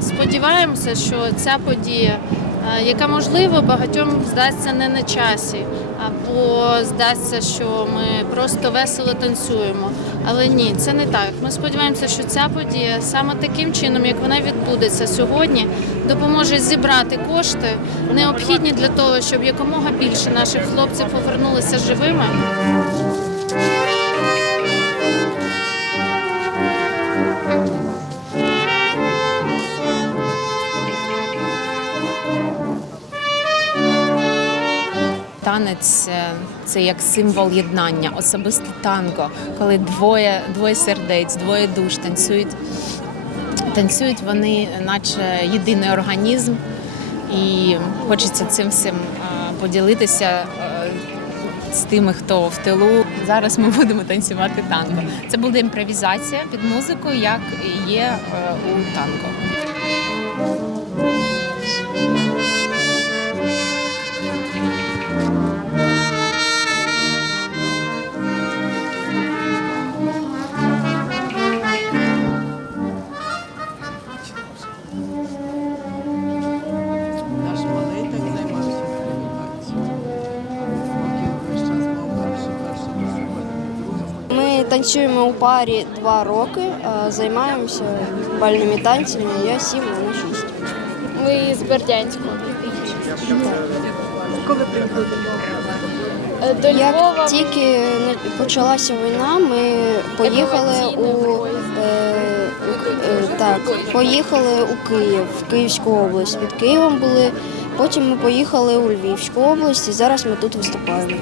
Сподіваємося, що ця подія, е, яка можливо багатьом здасться не на часі, або здасться, що ми просто весело танцюємо. Але ні, це не так. Ми сподіваємося, що ця подія саме таким чином, як вона відбудеться сьогодні, допоможе зібрати кошти, необхідні для того, щоб якомога більше наших хлопців повернулися живими. Танець е, це як символ єднання, особисте танго, коли двоє, двоє сердець, двоє душ танцюють. Танцюють вони, наче єдиний організм, і хочеться цим всім е, поділитися е, з тими, хто в тилу. Зараз ми будемо танцювати танго. Це буде імпровізація під музику, як є у танго. Танцюємо у парі два роки, займаємося бальними танцями. Я сім, вона шість. Ми з Бердянського. Коли приїхали до Львова? Як тільки почалася війна, ми поїхали у е, е, так, поїхали у Київ, в Київську область. Під Києвом були. Потім ми поїхали у Львівську область і зараз ми тут виступаємо.